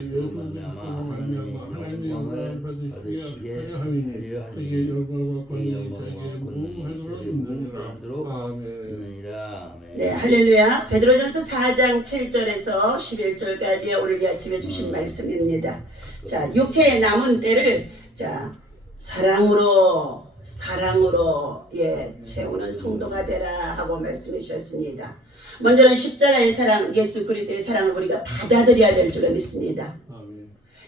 말미암아 하나님의 영광을 받으시게 하려 하니 이 영광과 권능이 무궁하도록 있느니라. 네, 할렐루야. 베드로전서 4장 7절에서 11절까지 오늘 이 아침에 주신 말씀입니다. 자, 육체의 남은 때를 사랑으로 채우는 성도가 되라 하고 말씀해 주셨습니다. 먼저는 십자가의 사랑, 예수 그리스도의 사랑을 우리가 받아들여야 될 줄로 믿습니다.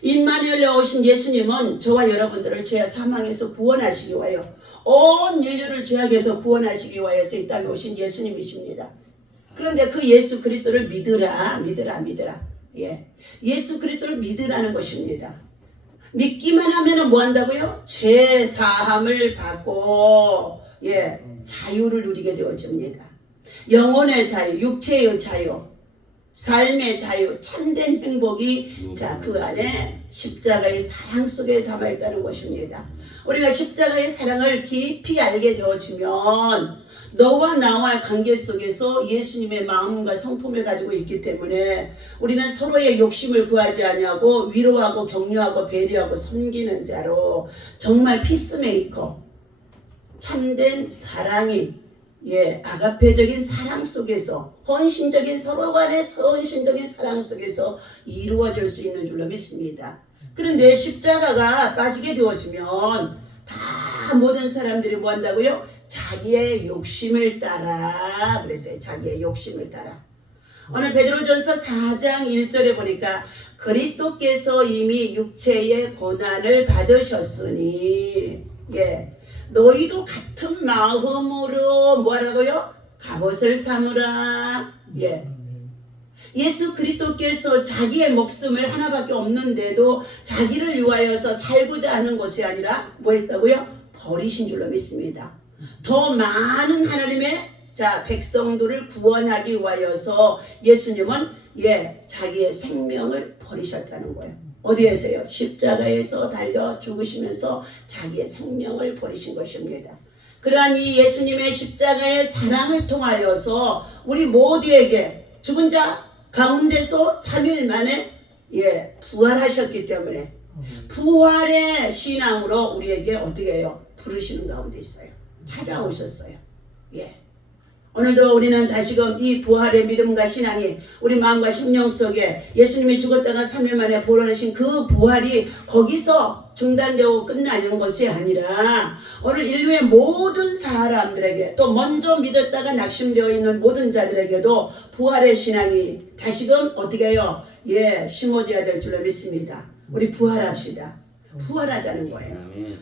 임마누엘로 오신 예수님은 저와 여러분들을 죄와 사망에서 구원하시기 위하여 온 인류를 죄악에서 구원하시기 위하여서 이 땅에 오신 예수님이십니다. 그런데 그 예수 그리스도를 믿으라. 예, 예수 그리스도를 믿으라는 것입니다. 믿기만 하면 뭐 한다고요? 죄 사함을 받고 자유를 누리게 되어집니다. 영혼의 자유, 육체의 자유, 삶의 자유, 참된 행복이 그 안에 십자가의 사랑 속에 담아 있다는 것입니다. 우리가 십자가의 사랑을 깊이 알게 되어지면 너와 나와 관계 속에서 예수님의 마음과 성품을 가지고 있기 때문에 우리는 서로의 욕심을 구하지 아니하고 위로하고 격려하고 배려하고 섬기는 자로 정말 피스메이커, 참된 사랑이 아가페적인 사랑 속에서 헌신적인 서로 간의 헌신적인 사랑 속에서 이루어질 수 있는 줄로 믿습니다. 그런데 십자가가 빠지게 되어지면 다 모든 사람들이 뭐 한다고요? 자기의 욕심을 따라 그랬어요. 자기의 욕심을 따라. 오늘 베드로전서 4장 1절에 보니까 그리스도께서 이미 육체의 고난을 받으셨으니 너희도 같은 마음으로 뭐라고요? 갑옷을 삼으라. 예수 그리스도께서 자기의 목숨을 하나밖에 없는데도 자기를 위하여서 살고자 하는 것이 아니라 뭐 했다고요? 버리신 줄로 믿습니다. 더 많은 하나님의 백성들을 구원하기 위하여서 예수님은 자기의 생명을 버리셨다는 거예요. 어디에서요? 십자가에서 달려 죽으시면서 자기의 생명을 버리신 것입니다. 그러한 이 예수님의 십자가의 사랑을 통하여서 우리 모두에게 죽은 자 가운데서 3일 만에 부활하셨기 때문에 부활의 신앙으로 우리에게 어떻게 해요? 부르시는 가운데 있어요. 찾아오셨어요. 오늘도 우리는 다시금 이 부활의 믿음과 신앙이 우리 마음과 심령 속에 예수님이 죽었다가 3일 만에 부활하신 그 부활이 거기서 중단되고 끝나는 것이 아니라 오늘 인류의 모든 사람들에게 또 먼저 믿었다가 낙심되어 있는 모든 자들에게도 부활의 신앙이 다시금 어떻게 해요? 심어져야 될 줄로 믿습니다. 우리 부활합시다. 부활하자는 거예요.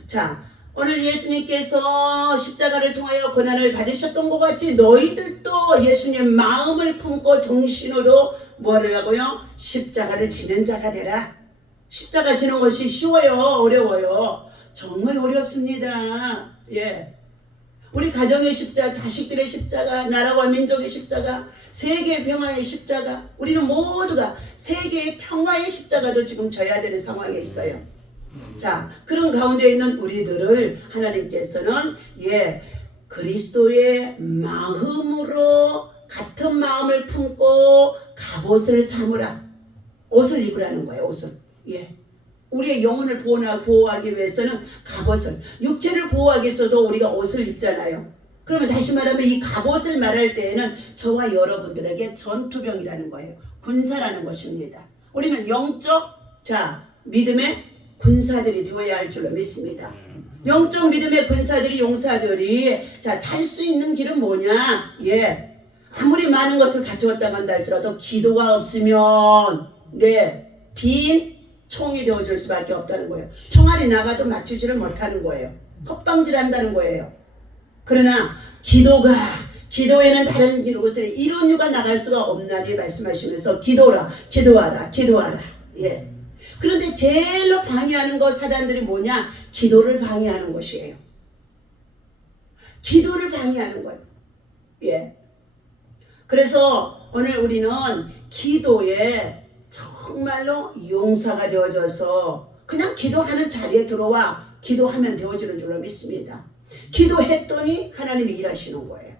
자, 오늘 예수님께서 십자가를 통하여 고난을 받으셨던 것 같이 너희들도 예수님 마음을 품고 정신으로 뭐를 하고요? 십자가를 지는 자가 되라. 십자가 지는 것이 쉬워요? 어려워요? 정말 어렵습니다. 우리 가정의 십자가, 자식들의 십자가, 나라와 민족의 십자가, 세계의 평화의 십자가, 우리는 모두가 세계의 평화의 십자가도 지금 져야 되는 상황에 있어요. 자, 그런 가운데 있는 우리들을 하나님께서는 그리스도의 마음으로 같은 마음을 품고 갑옷을 삼으라. 옷을 입으라는 거예요. 옷을. 우리의 영혼을 보호하기 위해서는 갑옷을, 육체를 보호하기 위해서도 우리가 옷을 입잖아요. 그러면 다시 말하면 이 갑옷을 말할 때에는 저와 여러분들에게 전투병이라는 거예요. 군사라는 것입니다. 우리는 영적 믿음의 군사들이 되어야 할 줄로 믿습니다. 영적 믿음의 군사들이, 용사들이 살 수 있는 길은 뭐냐? 아무리 많은 것을 가져왔다고 한다 할지라도 기도가 없으면 빈 총이 되어줄 수밖에 없다는 거예요. 총알이 나가도 맞추지를 못하는 거예요. 헛방질한다는 거예요. 그러나 기도에는 다른 이것을 이런 이유가 나갈 수가 없나니 말씀하시면서 기도하라. 그런데 제일로 방해하는 것 사단들이 뭐냐? 기도를 방해하는 것이에요. 기도를 방해하는 거예요. 그래서 오늘 우리는 기도에 정말로 용사가 되어져서 그냥 기도하는 자리에 들어와 기도하면 되어지는 줄로 믿습니다. 기도했더니 하나님이 일하시는 거예요.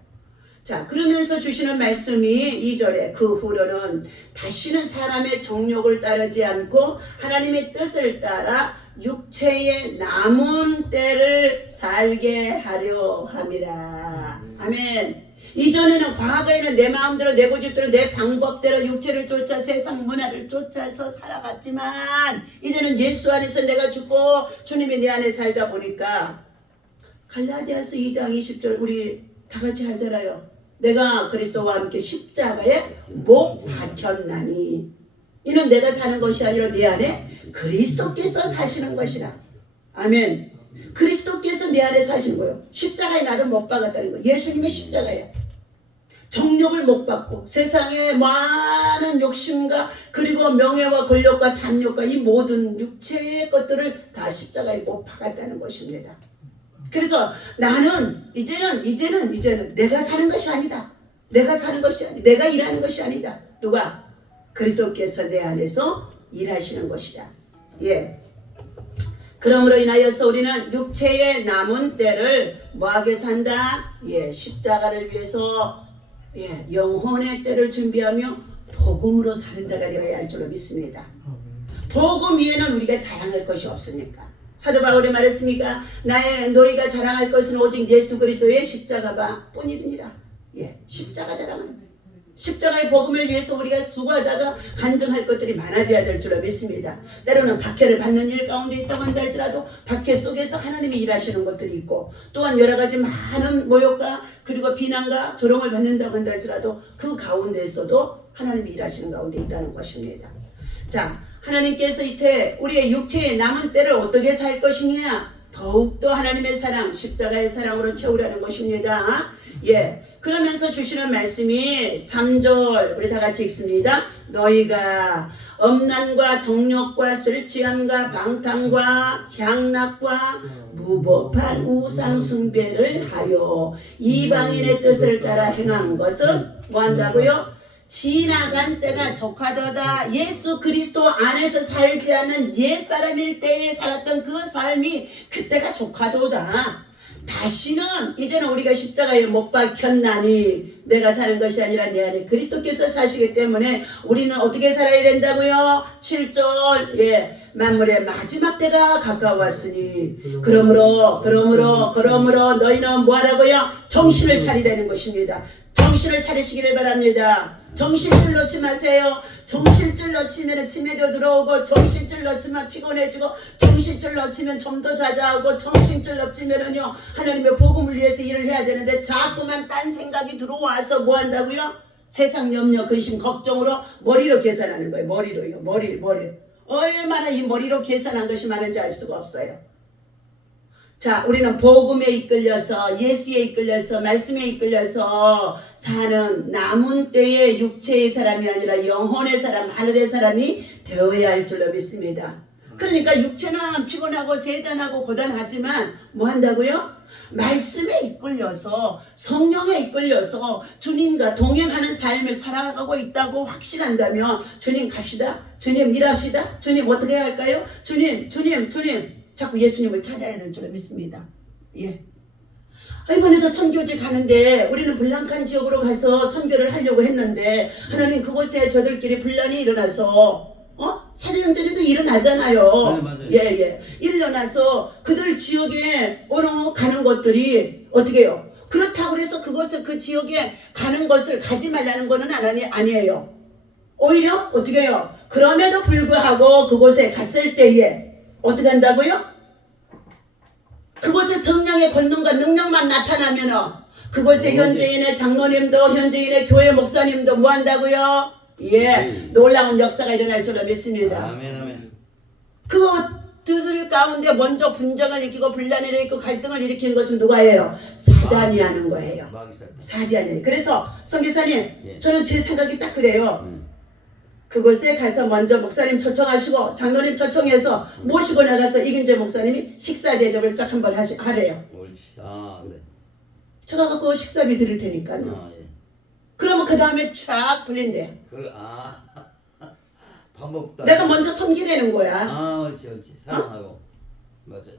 자, 그러면서 주시는 말씀이 2절에 그 후로는 다시는 사람의 정욕을 따르지 않고 하나님의 뜻을 따라 육체의 남은 때를 살게 하려 함이라. 아멘. 이전에는 과거에는 내 마음대로 내 고집대로 내 방법대로 육체를 쫓아 세상 문화를 쫓아서 살아갔지만 이제는 예수 안에서 내가 죽고 주님이 내 안에 살다 보니까 갈라디아서 2장 20절 우리 다 같이 하잖아요. 내가 그리스도와 함께 십자가에 못 박혔나니 이는 내가 사는 것이 아니라 내 안에 그리스도께서 사시는 것이라. 아멘. 그리스도께서 내 안에 사시는 거예요. 십자가에 나도 못 박았다는 거예요. 예수님의 십자가에 정욕을 못 받고 세상의 많은 욕심과 그리고 명예와 권력과 탐욕과 이 모든 육체의 것들을 다 십자가에 못 박았다는 것입니다. 그래서 나는 이제는 내가 사는 것이 아니다. 내가 사는 것이 아니다. 내가 일하는 것이 아니다. 누가? 그리스도께서 내 안에서 일하시는 것이다. 예. 그러므로 인하여서 우리는 육체의 남은 때를 뭐하게 산다? 예, 십자가를 위해서 예, 영혼의 때를 준비하며 복음으로 사는 자가 되어야 할 줄로 믿습니다. 복음 위에는 우리가 자랑할 것이 없으니까. 사도 바울이 말했습니까? 너희가 자랑할 것은 오직 예수 그리스도의 십자가가 뿐이니라. 예, 십자가 자랑하는 거예요. 십자가의 복음을 위해서 우리가 수고하다가 간증할 것들이 많아져야 될 줄로 믿습니다. 때로는 박해를 받는 일 가운데 있다고 한다 할지라도 박해 속에서 하나님이 일하시는 것들이 있고 또한 여러 가지 많은 모욕과 그리고 비난과 조롱을 받는다고 한다 할지라도 그 가운데에서도 하나님이 일하시는 가운데 있다는 것입니다. 자, 하나님께서 이제 우리의 육체의 남은 때를 어떻게 살 것이냐? 더욱더 하나님의 사랑, 십자가의 사랑으로 채우라는 것입니다. 예. 그러면서 주시는 말씀이 3절 우리 다 같이 읽습니다. 너희가 음란과 정욕과 술 취함과 방탕과 향락과 무법한 우상 숭배를 하여 이방인의 뜻을 따라 행한 것은 뭐한다고요? 지나간 때가 족하도다. 예수 그리스도 안에서 살지 않는 옛사람일 때에 살았던 그 삶이 그때가 족하도다. 다시는 이제는 우리가 십자가에 못 박혔나니 내가 사는 것이 아니라 내 안에 그리스도께서 사시기 때문에 우리는 어떻게 살아야 된다고요? 7절 예, 만물의 마지막 때가 가까웠으니 그러므로 너희는 뭐하라고요? 정신을 차리라는 것입니다. 정신을 차리시기를 바랍니다. 정신줄 놓지 마세요. 정신줄 놓치면 치매도 들어오고 정신줄 놓치면 피곤해지고 정신줄 놓치면 좀 더 자자하고 정신줄 놓치면은요 하나님의 복음을 위해서 일을 해야 되는데 자꾸만 딴 생각이 들어와서 뭐 한다고요? 세상 염려 근심 걱정으로 머리로 계산하는 거예요. 머리로요. 머리 얼마나 이 머리로 계산한 것이 많은지 알 수가 없어요. 자, 우리는 복음에 이끌려서 예수에 이끌려서 말씀에 이끌려서 사는 남은 때의 육체의 사람이 아니라 영혼의 사람, 하늘의 사람이 되어야 할 줄로 믿습니다. 그러니까 육체는 피곤하고 세잔하고 고단하지만 뭐 한다고요? 말씀에 이끌려서 성령에 이끌려서 주님과 동행하는 삶을 살아가고 있다고 확신한다면 주님 갑시다. 주님 일합시다. 주님 어떻게 해야 할까요? 주님 자꾸 예수님을 찾아야 될 줄 믿습니다. 예. 이번에도 선교지 가는데 우리는 불난칸 지역으로 가서 선교를 하려고 했는데 하나님 그곳에 저들끼리 분란이 일어나서 사도행전에도 일어나잖아요. 예. 일어나서 그들 지역에 어느 가는 것들이 어떻게 해요? 그렇다고 해서 그곳에 그 지역에 가는 것을 가지 말라는 거는 아니에요. 오히려 어떻게 해요? 그럼에도 불구하고 그곳에 갔을 때에 어떻게 한다고요? 그곳에 성령의 권능과 능력만 나타나면 그곳에 현지인의 장로님도 현지인의 교회 목사님도 뭐 한다고요? 예, 놀라운 역사가 일어날 줄로 믿습니다. 아멘. 그들 가운데 먼저 분쟁을 일으키고 분란을 일으키고 갈등을 일으키는 것은 누가예요? 사단이 하는 거예요. 사단이. 그래서 선교사님 저는 제 생각이 딱 그래요. 그곳에 가서 먼저 목사님 초청하시고 장로님 초청해서 모시고 나가서 이김재 목사님이 식사 대접을 쫙 한번 하래요. 옳지. 그래. 제가 그 식사비 드릴 테니까요. 예. 그러면 그 다음에 쫙 불린대요. 방법도 내가 먼저 섬기라는 거야. 옳지. 사랑하고. 맞아.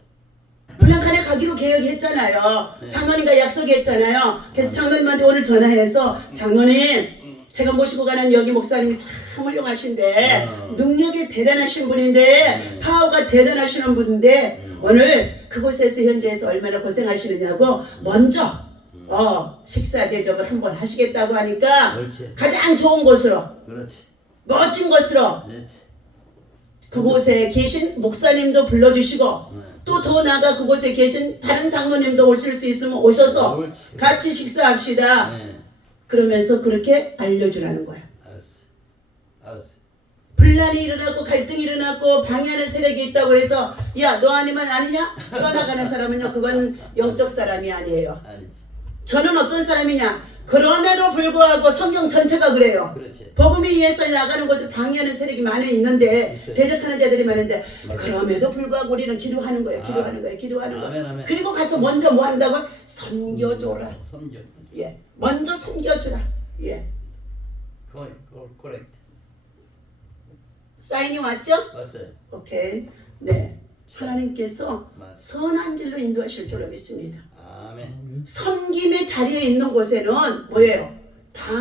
불난칸 북한에 가기로 계획했잖아요. 네. 장로님과 약속했잖아요. 그래서 장로님한테 오늘 전화해서 장로님 제가 모시고 가는 여기 목사님이 참 훌륭하신데 능력이 대단하신 분인데 파워가 대단하시는 분인데 오늘 그곳에서 현지에서 얼마나 고생하시느냐고 먼저 식사 대접을 한번 하시겠다고 하니까 그렇지. 가장 좋은 곳으로 그렇지. 멋진 곳으로 그렇지. 그곳에 계신 목사님도 불러주시고 네. 또 더 나아가 그곳에 계신 다른 장로님도 오실 수 있으면 오셔서 옳지. 같이 식사합시다. 네. 그러면서 그렇게 알려주라는 거예요. 알았어. 알았어. 분란이 일어났고 갈등이 일어났고 방해하는 세력이 있다고 그래서 야 너 아니면 아니냐? 떠나가는 사람은요 그건 영적 사람이 아니에요. 아니지. 저는 어떤 사람이냐? 그럼에도 불구하고 성경 전체가 그래요. 그렇지. 복음이 위해서 나가는 곳에 방해하는 세력이 많이 있는데 있어요. 대적하는 자들이 많은데 맞아요. 그럼에도 불구하고 우리는 기도하는 거예요. 기도하는 거예요. 기도하는 아멘, 거예요. 아멘. 그리고 가서 먼저 뭐 한다고? 섬겨줘라. 섬겨. 예, 먼저 섬겨주라. 예, 코렉트. 사인이 왔죠? 왔어요. 오케이. 네, 하나님께서 맞아. 선한 길로 인도하실 줄로 믿습니다. 아멘. 섬김의 자리에 있는 곳에는 뭐예요? 다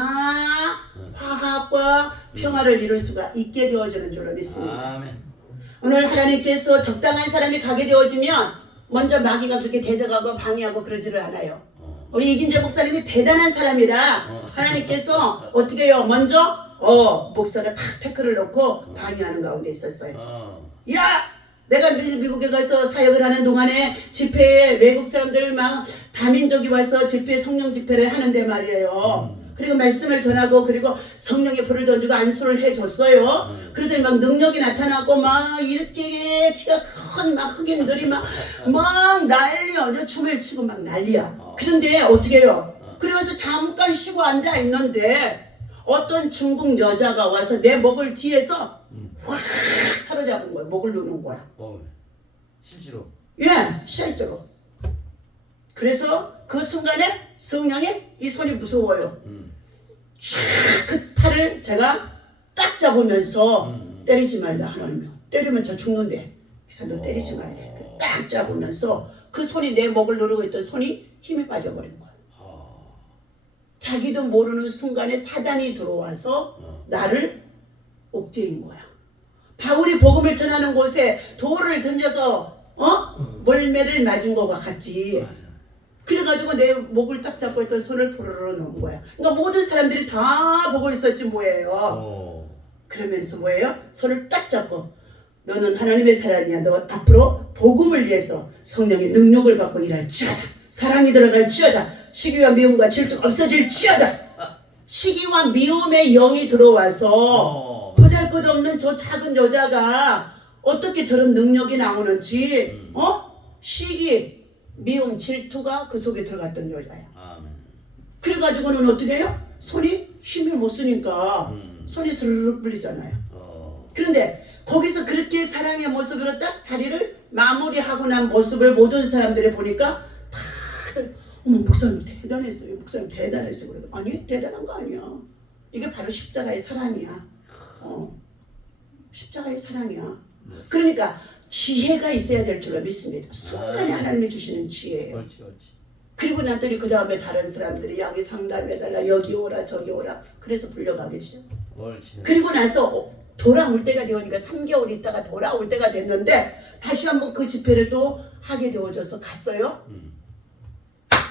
화합과 평화를 이룰 수가 있게 되어지는 줄로 믿습니다. 아멘. 오늘 하나님께서 적당한 사람이 가게 되어지면 먼저 마귀가 그렇게 대적하고 방해하고 그러지를 않아요. 우리 이긴재 목사님이 대단한 사람이라 하나님께서 어떻게 해요? 먼저 목사가 탁 태클을 놓고 방해하는 가운데 있었어요. 야! 내가 미국에 가서 사역을 하는 동안에 집회에 외국 사람들 막 다민족이 와서 집회 성령 집회를 하는데 말이에요. 그리고 말씀을 전하고 그리고 성령의 불을 던지고 안수를 해줬어요. 그러더니 막 능력이 나타나고 막 이렇게 키가 큰 막 흑인들이 막 난리야. 춤을 추고 막 난리야. 그런데 어떻게 해요? 그래서 잠깐 쉬고 앉아 있는데 어떤 중국 여자가 와서 내 목을 뒤에서 확 사로잡은 거야. 목을 누는 거야. 실제로. 예, 실제로. 그래서 그 순간에 성령이 이 손이 무서워요. 그 팔을 제가 딱 잡으면서 때리지 말라 하나님이. 때리면 저 죽는데. 그래서 너 때리지 말래. 딱 잡으면서 그 손이 내 목을 누르고 있던 손이 힘이 빠져버린 거야. 자기도 모르는 순간에 사단이 들어와서 나를 옥죄인 거야. 바울이 복음을 전하는 곳에 돌을 던져서 멀매를 맞은 것과 같이 그래가지고 내 목을 딱 잡고 있던 손을 포로로 넣은 거야. 그러니까 모든 사람들이 다 보고 있었지 뭐예요. 그러면서 뭐예요? 손을 딱 잡고 너는 하나님의 사람이야. 너 앞으로 복음을 위해서 성령의 능력을 받고 일할지어다. 사랑이 들어갈지어다. 시기와 미움과 질투가 없어질지어다. 시기와 미움의 영이 들어와서 보잘것없는 저 작은 여자가 어떻게 저런 능력이 나오는지 시기, 미움, 질투가 그 속에 들어갔던 여자야. 그래가지고는 어떻게 해요? 손이 힘을 못 쓰니까 손이 스르륵 풀리잖아요. 그런데 거기서 그렇게 사랑의 모습으로 딱 자리를 마무리하고 난 모습을 모든 사람들이 보니까 다들 어머 목사님 대단했어요. 목사님 대단했어요. 그래도 아니 대단한 거 아니야. 이게 바로 십자가의 사랑이야. 십자가의 사랑이야. 그러니까 지혜가 있어야 될 줄로 믿습니다. 순간에 하나님이 주시는 지혜예요. 옳지. 그리고 났더니 그 다음에 다른 사람들이 여기 상담해달라 여기 오라 저기 오라 그래서 불려가게 되죠. 옳지. 그리고 나서 돌아올 때가 되니까 3개월 있다가 돌아올 때가 됐는데 다시 한번 그 집회를 또 하게 되어져서 갔어요.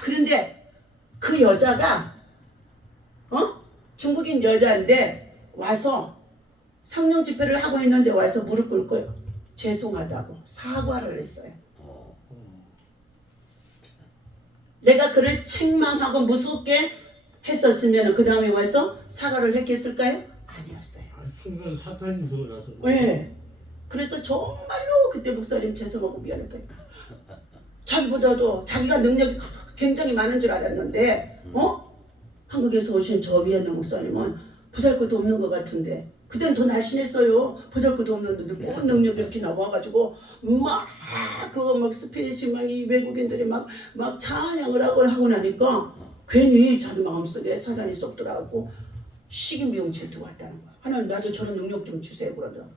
그런데 그 여자가 중국인 여자인데 와서 성령 집회를 하고 있는데 와서 무릎 꿇고 죄송하다고 사과를 했어요. 내가 그를 책망하고 무섭게 했었으면 그 다음에 와서 사과를 했겠을까요? 아니었어요. 순간 사탄이 들어가서. 왜? 그래서 정말로 그때 목사님 죄송하고 미안했다. 자기보다도 자기가 능력이 굉장히 많은 줄 알았는데 한국에서 오신 저 위안영 목사님은 보잘것도 없는 것 같은데 그때는 더 날씬했어요. 보잘것도 없는데 뭔 능력이 이렇게 나와가지고 그거 막 스페니시 막 이 외국인들이 막 찬양을 하고 나니까 괜히 자기 마음속에 사단이 쏙들어가고 시기미용 질투가 왔다는 거야. 하나님 나도 저런 능력 좀 주세요 그러더라고.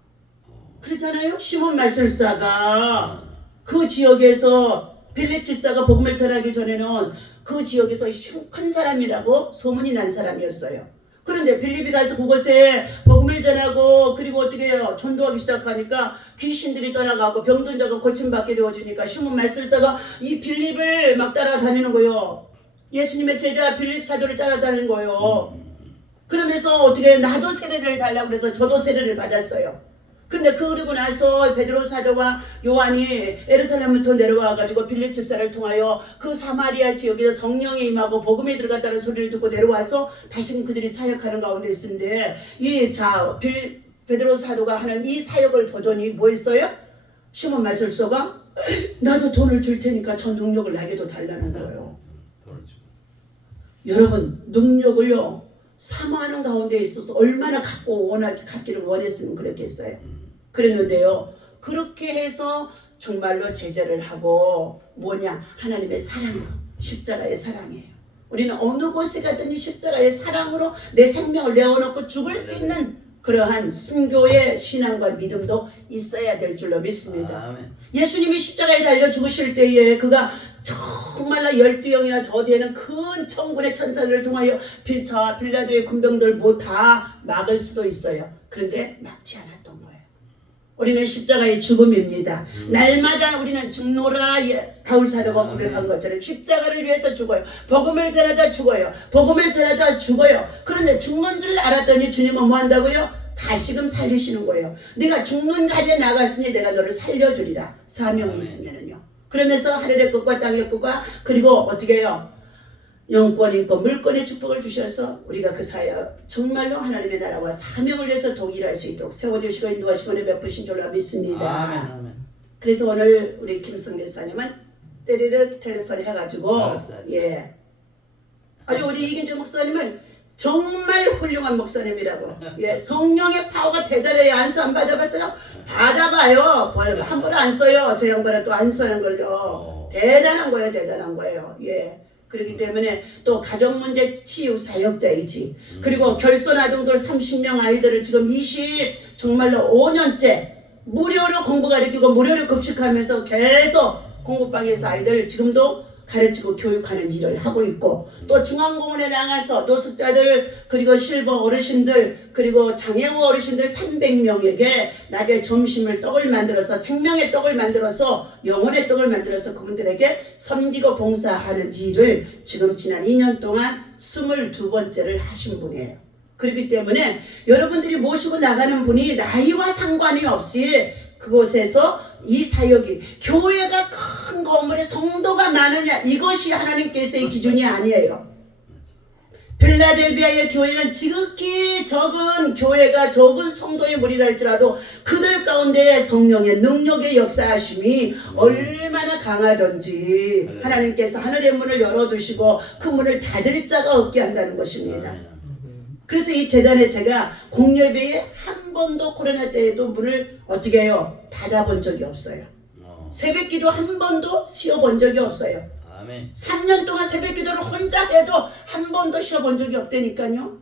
그렇잖아요. 시몬 말술사가 그 지역에서 빌립 집사가 복음을 전하기 전에는 그 지역에서 큰 사람이라고 소문이 난 사람이었어요. 그런데 빌립이 가서 그곳에 복음을 전하고 그리고 어떻게 해요? 전도하기 시작하니까 귀신들이 떠나가고 병든 자가 고침받게 되어지니까 시몬 말술사가 이 빌립을 막 따라다니는 거예요. 예수님의 제자 빌립 사도를 따라다니는 거예요. 그러면서 어떻게 나도 세례를 달라고 그래서 저도 세례를 받았어요. 근데 그러고 나서 베드로 사도와 요한이 예루살렘부터 내려와가지고 빌립 집사를 통하여 그 사마리아 지역에서 성령이 임하고 복음에 들어갔다는 소리를 듣고 내려와서 다시금 그들이 사역하는 가운데 있었는데 베드로 사도가 하는 이 사역을 보더니 뭐 했어요? 시몬 마술소가 나도 돈을 줄 테니까 저 능력을 나게도 달라는 거예요. 여러분 능력을요 사모하는 가운데 있어서 얼마나 갖기를 원했으면 그랬겠어요. 그랬는데요. 그렇게 해서 정말로 제자를 하고 뭐냐 하나님의 사랑으로 십자가의 사랑이에요. 우리는 어느 곳에 가든지 십자가의 사랑으로 내 생명을 내어놓고 죽을 수 있는 그러한 순교의 신앙과 믿음도 있어야 될 줄로 믿습니다. 아멘. 예수님이 십자가에 달려 죽으실 때에 그가 정말로 12영이나 더 되는 큰 천군의 천사들을 통하여 빌라도의 군병들 뭐 다 막을 수도 있어요. 그런데 막지 않았던 거예요. 우리는 십자가의 죽음입니다. 날마다 우리는 죽노라 바울 사도가 고백한 것처럼 십자가를 위해서 죽어요. 복음을 전하다 죽어요. 복음을 전하다 죽어요. 그런데 죽는 줄 알았더니 주님은 뭐 한다고요? 다시금 살리시는 거예요. 네가 죽는 자리에 나갔으니 내가 너를 살려주리라. 사명이 있으면은요. 그러면서 하늘의 끝과 땅의 끝과 그리고 어떻게 해요? 영권, 인권, 물권의 축복을 주셔서 우리가 그 사역 정말로 하나님의 나라와 사명을 위해서 동일할 수 있도록 세워주시고 인도하시고 은혜 베푸신 줄로 믿습니다. 아멘. 아멘. 그래서 오늘 우리 김성 교사님은 때리르 텔레폰 해가지고 예 아주 우리 이긴주 목사님은 정말 훌륭한 목사님이라고. 예, 성령의 파워가 대단해요. 안수 안 받아봤어요? 받아봐요. 한 번 안 써요. 저 양반은 또 안 써는 걸요. 대단한 거예요. 대단한 거예요. 예. 그렇기 때문에 또 가정문제 치유 사역자이지. 그리고 결손 아동들 30명 아이들을 지금 정말로 5년째 무료로 공부 가르치고 무료로 급식하면서 계속 공부방에서 아이들 지금도 가르치고 교육하는 일을 하고 있고 또 중앙공원에 나가서 노숙자들 그리고 실버 어르신들 그리고 장애우 어르신들 300명에게 낮에 점심을 떡을 만들어서 생명의 떡을 만들어서 영혼의 떡을 만들어서 그분들에게 섬기고 봉사하는 일을 지금 지난 2년 동안 22번째를 하신 분이에요. 그렇기 때문에 여러분들이 모시고 나가는 분이 나이와 상관이 없이 그곳에서 이 사역이 교회가 큰 건물에 성도가 많으냐 이것이 하나님께서의 기준이 아니에요. 필라델비아의 교회는 지극히 적은 교회가 적은 성도의 무리라 할지라도 그들 가운데 성령의 능력의 역사하심이 얼마나 강하던지 하나님께서 하늘의 문을 열어두시고 그 문을 닫을 자가 없게 한다는 것입니다. 그래서 이 재단에 제가 공예배에 한 번도 코로나 때에도 문을 어떻게 해요? 닫아본 적이 없어요. 새벽기도 한 번도 쉬어본 적이 없어요. 아멘. 3년 동안 새벽기도를 혼자 해도 한 번도 쉬어본 적이 없다니까요.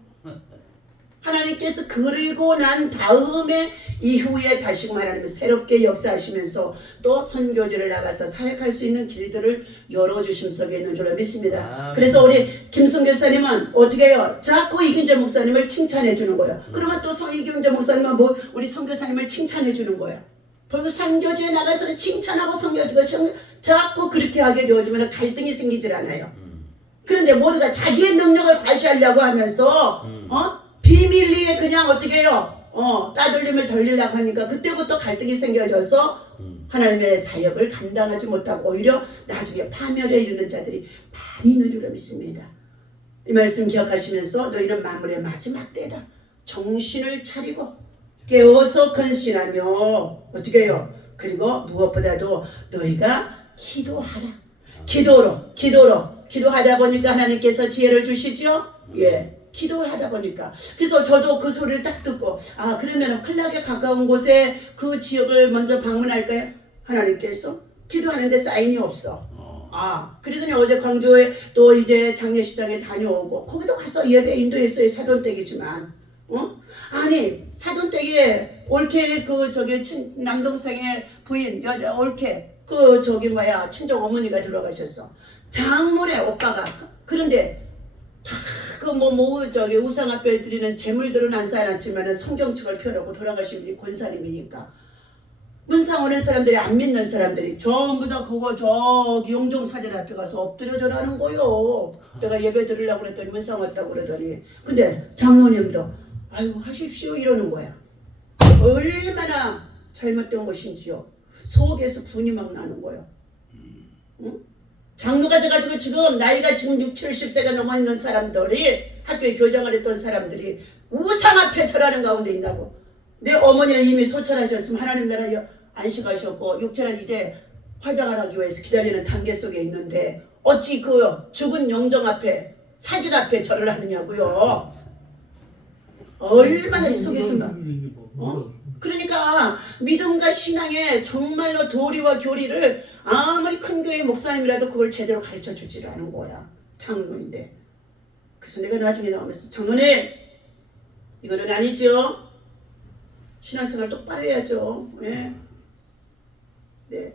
하나님께서 그리고 난 다음에 이후에 다시금 하나님은 새롭게 역사하시면서 또 선교지를 나가서 사역할 수 있는 길들을 열어주심 속에 있는 줄로 믿습니다. 그래서 우리 김성 교사님은 어떻게 해요? 자꾸 이균재 목사님을 칭찬해 주는 거예요. 그러면 또 이균재 목사님은 우리 선교사님을 칭찬해 주는 거예요. 그리고 선교지에 나가서는 칭찬하고 선교지가 자꾸 그렇게 하게 되어지면 갈등이 생기질 않아요. 그런데 모두가 자기의 능력을 과시하려고 하면서 비밀리에 그냥 어떻게 해요? 따돌림을 돌리려고 하니까 그때부터 갈등이 생겨져서 하나님의 사역을 감당하지 못하고 오히려 나중에 파멸에 이르는 자들이 많이 있는 줄로 믿습니다. 이 말씀 기억하시면서 너희는 만물의 마지막 때다. 정신을 차리고 깨어서 근신하며 어떻게 해요? 그리고 무엇보다도 너희가 기도하라. 기도하다 보니까 하나님께서 지혜를 주시죠? 예. 기도를 하다 보니까 그래서 저도 그 소리를 딱 듣고 그러면 클락에 가까운 곳에 그 지역을 먼저 방문할까요? 하나님께서 기도하는데 사인이 없어. 그러더니 어제 광주에 또 이제 장례식장에 다녀오고 거기도 가서 예배 인도했어요. 사돈댁이지만 아니 사돈댁에 올케 그 저기 남동생의 부인 여자 올케 그 저기 뭐야 친정 어머니가 들어가셨어. 장모네 오빠가. 그런데 그 뭐 저기 우상 앞에 드리는 재물들은 안 쌓아놨지만은 성경책을 펴놓고 돌아가신 분이 권사님이니까 문상 오는 사람들이 안 믿는 사람들이 전부 다 그거 저기 용종 사전 앞에 가서 엎드려 절하는 거요. 내가 예배 드리려고 그랬더니 문상 왔다고 그러더니 근데 장모님도 아유 하십시오 이러는 거야. 얼마나 잘못된 것인지요. 속에서 분이 막 나는 거예요. 응? 장로가 돼가지고 지금 나이가 지금 60, 70세가 넘어 있는 사람들이 학교에 교장을 했던 사람들이 우상 앞에 절하는 가운데 있다고. 내 어머니는 이미 소천하셨으면 하나님 나라에 안식하셨고 육체는 이제 화장을 하기 위해서 기다리는 단계 속에 있는데 어찌 그 죽은 영정 앞에 사진 앞에 절을 하느냐고요. 얼마나 이 속에서 막 그러니까 믿음과 신앙에 정말로 도리와 교리를 아무리 큰 교회 목사님이라도 그걸 제대로 가르쳐 주지를 않은 거야. 장로인데. 그래서 내가 나중에 나오면서 장로님 이거는 아니죠. 신앙생활 똑바로 해야죠. 네. 네.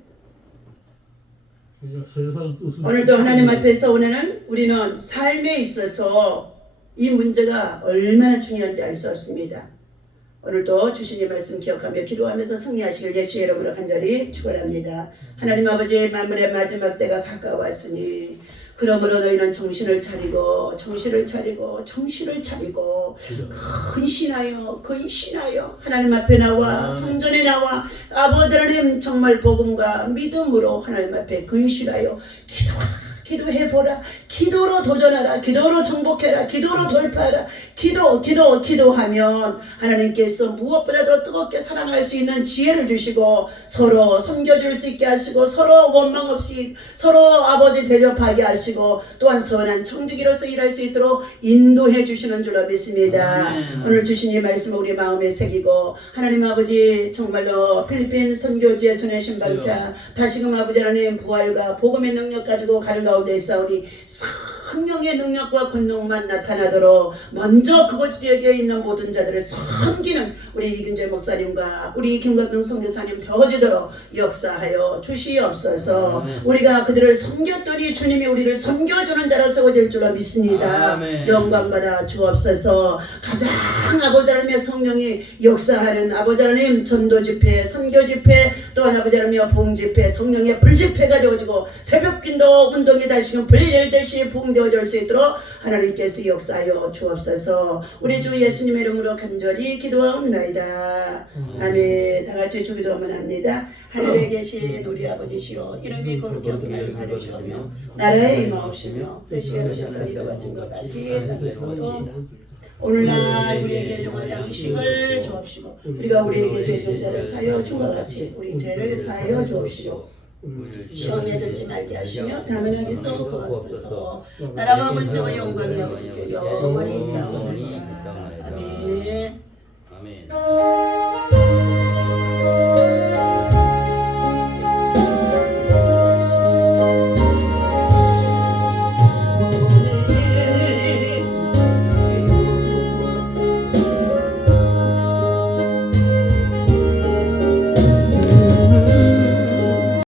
오늘도 하나님 앞에서 오늘은 우리는 삶에 있어서 이 문제가 얼마나 중요한지 알 수 없습니다. 오늘도 주신 이 말씀 기억하며 기도하면서 승리하시길 예수의 이름으로 간절히 축원합니다. 하나님 아버지 만물의 마지막 때가 가까웠으니 그러므로 너희는 정신을 차리고 근신하여 하나님 앞에 나와 성전에 나와 아버지 하나님 정말 복음과 믿음으로 하나님 앞에 근신하여 기도해보라. 기도로 도전하라. 기도로 정복해라. 기도로 돌파하라. 기도하면 하나님께서 무엇보다도 뜨겁게 사랑할 수 있는 지혜를 주시고 서로 섬겨줄 수 있게 하시고 서로 원망 없이 서로 아버지 대접하게 하시고 또한 선한 청지기로서 일할 수 있도록 인도해 주시는 줄로 믿습니다. 오늘 주신 이 말씀을 우리 마음에 새기고 하나님 아버지 정말로 필리핀 선교지의 손에 신방자 다시금 아버지 하나님 부활과 복음의 능력 가지고 가는 가운데 있사오니 성령의 능력과 권능만 나타나도록 먼저 그곳 지역에 있는 모든 자들을 섬기는 우리 이균재 목사님과 우리 김갑병 선교사님 되어지도록 역사하여 주시옵소서. 우리가 그들을 섬겼더니 주님이 우리를 섬겨주는 자로 세워질 줄로 믿습니다. 영광받아 주옵소서. 가장 아버지 하나님의 성령이 역사하는 아버지 하나님 전도집회 선교집회 또한 아버지 하나님의 봉집회 성령의 불집회가 되어지고 새벽기도 운동이 다시금 불일듯이 부흥되어질 수 있도록 하나님께서 역사하여 주옵소서. 우리 주 예수님의 이름으로 간절히 기도하옵나이다. 아멘. 다같이 주기도만 합니다. 하늘에 계신 우리 아버지시여 이름이 거룩히 여김을 받으시오며 나라의 임하옵시며 뜻이 하늘에서 이루어진 것 같이 땅에서도 오늘날 우리에게 영원한 양식을 주옵시고 우리가 우리에게 죄진 자를 사하여 주와 같이 우리 죄를 사하여 주옵시고 시험에 들지 말게 하시며 다민하게 싸우옵소서. 나라와 권세와 영광이 아버지께 영원히 있사옵나이다. 아멘.